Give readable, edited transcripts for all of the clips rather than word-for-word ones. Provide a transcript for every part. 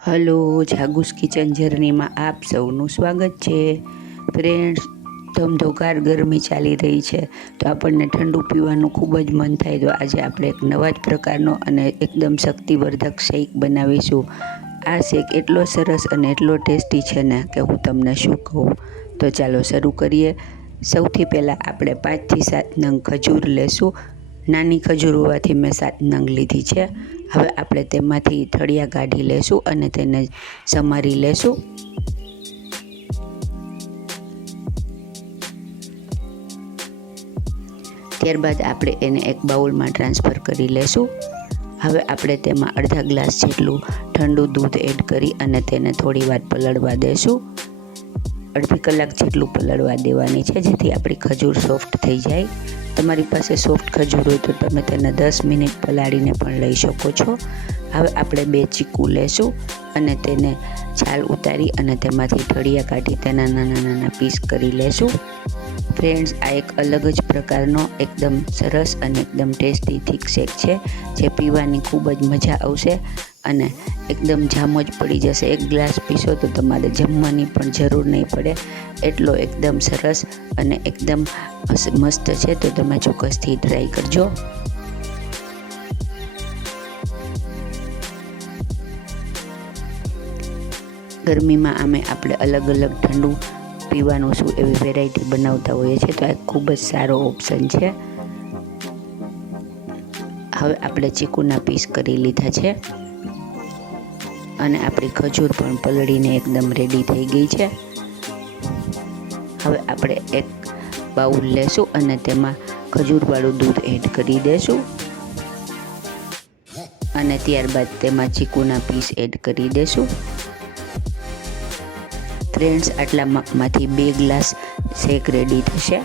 Hello, જાગુસ kitchen જર્નીમાં આપ સૌનું સ્વાગત છે. ફ્રેન્ડ્સ, ધમધોકાર ગરમી ચાલી રહી છે તો આપણને ઠંડુ પીવાનું ખૂબ જ મન થાય. તો આજે આપણે એક નવા જ પ્રકારનો અને એકદમ શક્તિવર્ધક શેક બનાવીશું. આ શેક એટલો સરસ અને એટલો ટેસ્ટી છે ને કે હું તમને શું કહું. તો ચાલો શરૂ કરીએ. સૌથી પહેલાં આપણે 5 થી 7 નંગ ખજૂર લેશું. નાની ખજૂર હોવાથી મેં 7 નંગ લીધી છે. હવે આપણે તેમાંથી થળિયા કાઢી લેશું અને તેને સમારી લેશું. ત્યારબાદ આપણે એને એક બાઉલમાં ટ્રાન્સફર કરી લેશું. હવે આપણે તેમાં અડધા ગ્લાસ જેટલું ઠંડુ દૂધ એડ કરી અને તેને થોડી વાર પલળવા દેશું. અડધી કલાક જેટલું પલળવા દેવાની છે જેથી આપણી ખજૂર સોફ્ટ થઈ જાય. તમારી પાસે સોફ્ટ ખજૂર હોય તો તમે તેને 10 મિનિટ પલાળીને પણ લઈ શકો છો. હવે આપણે 2 ચીકુ લેશું અને તેને છાલ ઉતારી અને તેમાંથી ઠળિયા કાઢી તેના નાના નાના પીસ કરી લેશું. ફ્રેન્ડ્સ, આ એક અલગ જ પ્રકારનો એકદમ સરસ અને એકદમ ટેસ્ટી થીક શેક છે જે પીવાની ખૂબ જ મજા આવશે અને એકદમ જામ જ પડી જશે. 1 ગ્લાસ પીશો તો તમારે જમવાની પણ જરૂર નહીં પડે. એટલો એકદમ સરસ અને એકદમ મસ્ત છે, તો તમે ચોક્કસથી ટ્રાય કરજો. ગરમીમાં આપણે અલગ અલગ ઠંડુ પીવાનું શું એવી વેરાયટી બનાવતા હોઈએ છીએ, તો આ ખૂબ જ સારો ઓપ્શન છે. હવે આપણે ચીકુના પીસ કરી લીધા છે અને આપણી ખજૂર પણ પલળીને એકદમ રેડી થઈ ગઈ છે. હવે આપણે એક બાઉલ લેશું અને તેમાં ખજૂરવાળું દૂધ એડ કરી દેશું અને ત્યારબાદ તેમાં ચીકુના પીસ એડ કરી દેશું. ફ્રેન્ડ્સ, આટલામાંથી 2 ગ્લાસ શેક રેડી થશે.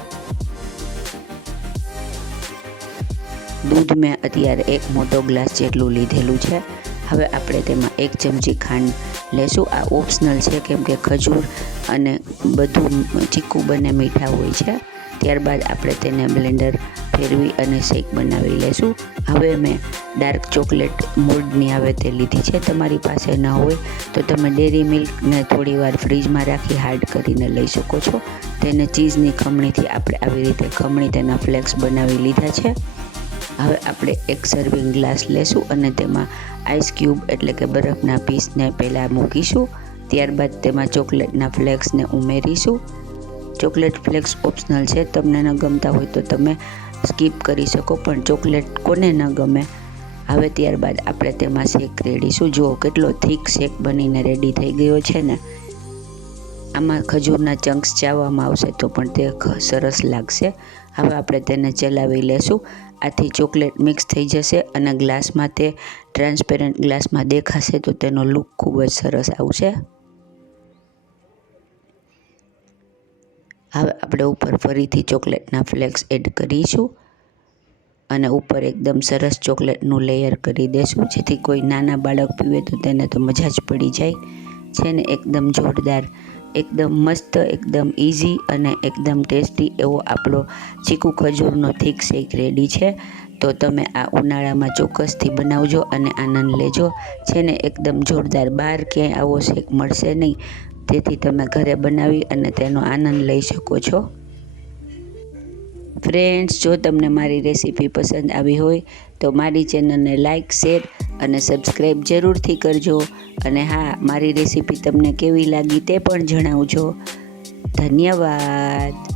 દૂધ મેં અત્યારે 1 મોટો ગ્લાસ જેટલું લીધેલું છે. હવે આપણે તેમાં 1 ચમચી ખાંડ લેશું. આ ઓપ્શનલ છે કેમ કે ખજૂર અને બધું ચીકુ બંને મીઠા હોય છે. ત્યારબાદ આપણે તેને બ્લેન્ડર ફેરવી અને શેક બનાવી લેશું. હવે મેં ડાર્ક ચોકલેટ મોલ્ડની આવે તે લીધી છે. તમારી પાસે ન હોય તો તમે ડેરી મિલ્કને થોડી વાર ફ્રીજમાં રાખી હાર્ડ કરીને લઈ શકો છો. તેને ચીઝની ખમણીથી આપણે આવી રીતે ખમણી તેના ફ્લેક્સ બનાવી લીધા છે. હવે આપણે 1 સર્વિંગ ગ્લાસ લેશું અને તેમાં આઈસ ક્યુબ એટલે કે બરફના પીસને પહેલાં મૂકીશું. ત્યારબાદ તેમાં ચોકલેટના ફ્લેક્સને ઉમેરીશું. ચોકલેટ ફ્લેક્સ ઓપ્શનલ છે, તમને ન ગમતા હોય તો તમે સ્કીપ કરી શકો, પણ ચોકલેટ કોને ન ગમે. હવે ત્યારબાદ આપણે તેમાં શેક રેડીશું. જુઓ કેટલો થીક શેક બનીને રેડી થઈ ગયો છે ને. આમાં ખજૂરના ચંક્સ ચાવવામાં આવશે તો પણ તે સરસ લાગશે. હવે આપણે તેને ચલાવી લેશું. આથી ચોકલેટ મિક્સ થઈ જશે અને ગ્લાસમાં તે ટ્રાન્સપેરન્ટ ગ્લાસમાં દેખાશે તો તેનો લુક ખૂબ જ સરસ આવશે. હવે આપણે ઉપર ફરીથી ચોકલેટના ફ્લેક્સ એડ કરીશું અને ઉપર એકદમ સરસ ચોકલેટનું લેયર કરી દેશું જેથી કોઈ નાના બાળક પીવે તો તેને તો મજા જ પડી જાય છે ને. એકદમ જોરદાર, એકદમ મસ્ત, એકદમ ઇઝી અને એકદમ ટેસ્ટી એવો આપણો ચીકુ ખજૂરનો થીક શેક રેડી છે. તો તમે આ ઉનાળામાં ચોક્કસથી બનાવજો અને આનંદ લેજો. છે ને એકદમ જોરદાર. બહાર ક્યાંય આવો શેક મળશે નહીં, તેથી તમે ઘરે બનાવી અને તેનો આનંદ લઈ શકો છો. ફ્રેન્ડ્સ, જો તમને મારી રેસીપી પસંદ આવી હોય તો મારી ચેનલને લાઇક, શેર અને સબસ્ક્રાઈબ જરૂરથી કરજો. અને હા, મારી રેસીપી તમને કેવી લાગી તે પણ જણાવજો. ધન્યવાદ.